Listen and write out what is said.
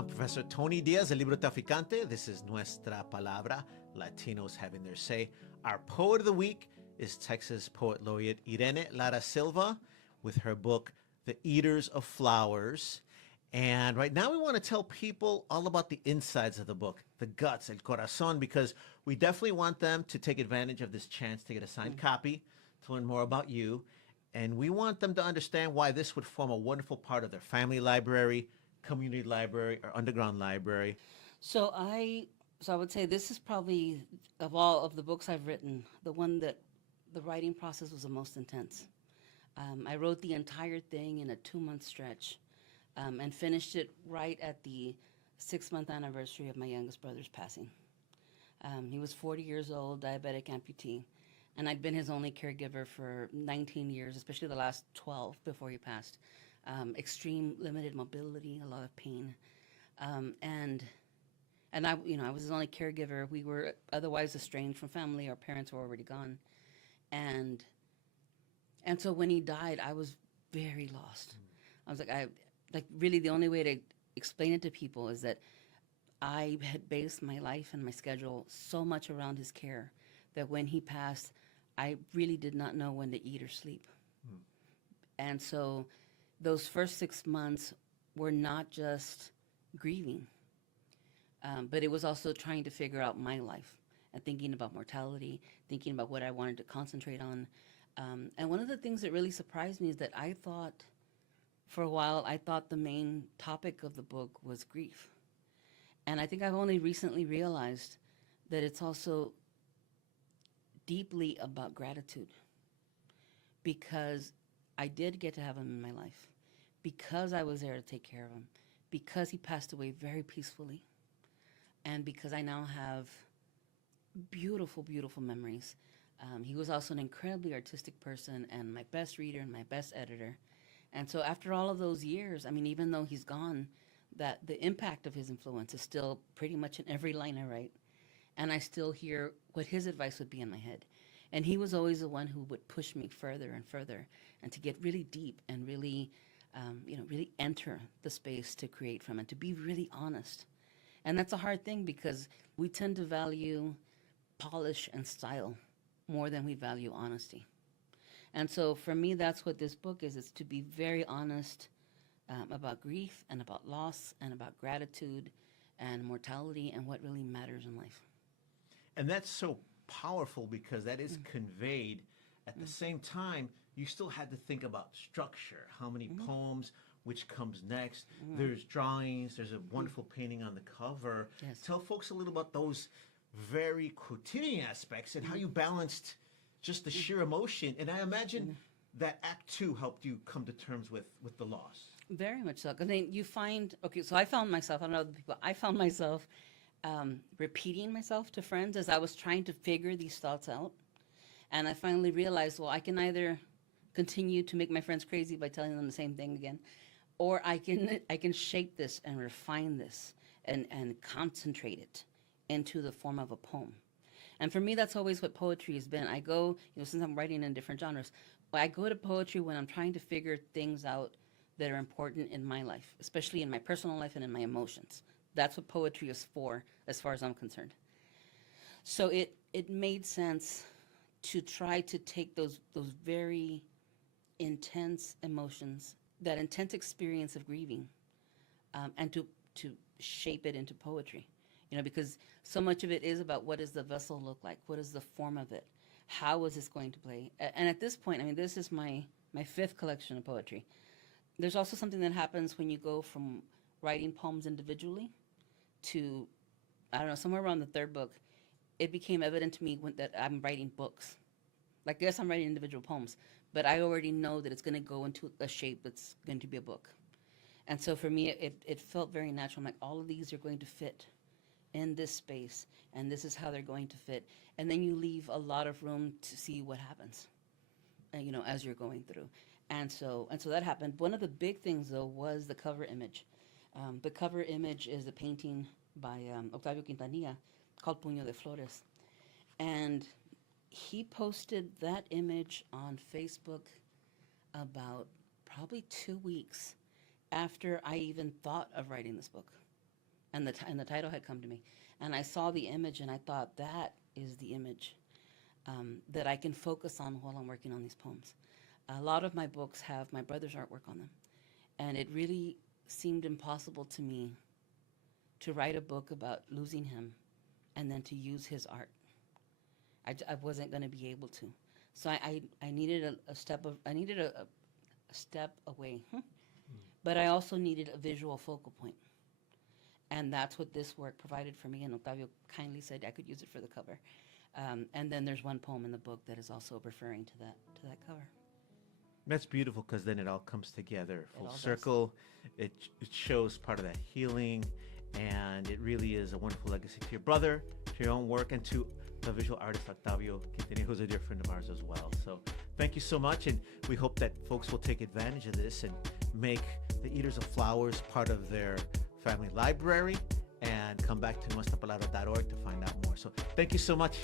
I'm Professor Tony Diaz, Librotraficante. This is Nuestra Palabra, Latinos Having Their Say. Our poet of the week is Texas Poet Laureate ire'ne Lara Silva with her book, The Eaters of Flowers. And right now we want to tell people all about the insides of the book, the guts, el corazón, because we definitely want them to take advantage of this chance to get a signed copy, to learn more about you. And we want them to understand why this would form a wonderful part of their family library, community library, or underground library. So I would say this is probably, of all of the books I've written, the one that the writing process was the most intense. I wrote the entire thing in a 2-month stretch, and finished it right at the 6-month anniversary of my youngest brother's passing. He was 40 years old, diabetic amputee, and I'd been his only caregiver for 19 years, especially the last 12 before he passed. Extreme limited mobility, a lot of pain, and I was his only caregiver. We were otherwise estranged from family. Our parents were already gone, and so when he died, I was very lost. I was like really the only way to explain it to people is that I had based my life and my schedule so much around his care that when he passed, I really did not know when to eat or sleep. And so those first 6 months were not just grieving, but it was also trying to figure out my life and thinking about mortality, thinking about what I wanted to concentrate on. And one of the things that really surprised me is that for a while, I thought the main topic of the book was grief. And I think I've only recently realized that it's also deeply about gratitude, because I did get to have him in my life, because I was there to take care of him, because he passed away very peacefully, and because I now have beautiful, beautiful memories. He was also an incredibly artistic person and my best reader and my best editor. And so after all of those years, I mean, even though he's gone, that the impact of his influence is still pretty much in every line I write. And I still hear what his advice would be in my head. And he was always the one who would push me further and further, and to get really deep and really, really enter the space to create from, and to be really honest. And that's a hard thing because we tend to value polish and style more than we value honesty. And so for me, that's what this book is. It's to be very honest about grief and about loss and about gratitude and mortality and what really matters in life. And that's so powerful because that is conveyed. At the same time, you still had to think about structure, how many poems, which comes next. There's drawings, there's a wonderful painting on the cover. Yes. Tell folks a little about those very quotidian aspects and how you balanced just the sheer emotion. And I imagine that Act 2 helped you come to terms with the loss. Very much so. I mean, so I found myself, I don't know other people, I found myself repeating myself to friends as I was trying to figure these thoughts out. And I finally realized, well, I can either continue to make my friends crazy by telling them the same thing again, or I can shape this and refine this and concentrate it into the form of a poem. And for me, that's always what poetry has been. I go, since I'm writing in different genres, I go to poetry when I'm trying to figure things out that are important in my life, especially in my personal life and in my emotions. That's what poetry is for, as far as I'm concerned. So it made sense to try to take those very intense emotions, that intense experience of grieving, and to shape it into poetry. Because so much of it is about what does the vessel look like? What is the form of it? How is this going to play? And at this point, I mean, this is my 5th collection of poetry. There's also something that happens when you go from writing poems individually to, I don't know, somewhere around the 3rd book, it became evident to me that I'm writing books. Like, yes, I'm writing individual poems, but I already know that it's going to go into a shape that's going to be a book. And so for me, it felt very natural. I'm like, all of these are going to fit in this space, and this is how they're going to fit. And then you leave a lot of room to see what happens, as you're going through. And so that happened. One of the big things, though, was the cover image. The cover image is a painting by Octavio Quintanilla called Puño de Flores. And he posted that image on Facebook about probably 2 weeks after I even thought of writing this book. and the title had come to me. And I saw the image, and I thought, that is the image that I can focus on while I'm working on these poems. A lot of my books have my brother's artwork on them, and it really seemed impossible to me to write a book about losing him and then to use his art. I wasn't going to be able to. So I needed a step away. But I also needed a visual focal point. And that's what this work provided for me, and Octavio kindly said I could use it for the cover. And then there's one poem in the book that is also referring to that cover. That's beautiful, because then it all comes together full all does. circle. It shows part of that healing, and it really is a wonderful legacy to your brother, to your own work, and to the visual artist Octavio Quintanilla, who's a dear friend of ours as well. So thank you so much, and we hope that folks will take advantage of this and make the Eaters of Flowers part of their family library, and come back to nuestrapalabra.org to find out more. So thank you so much.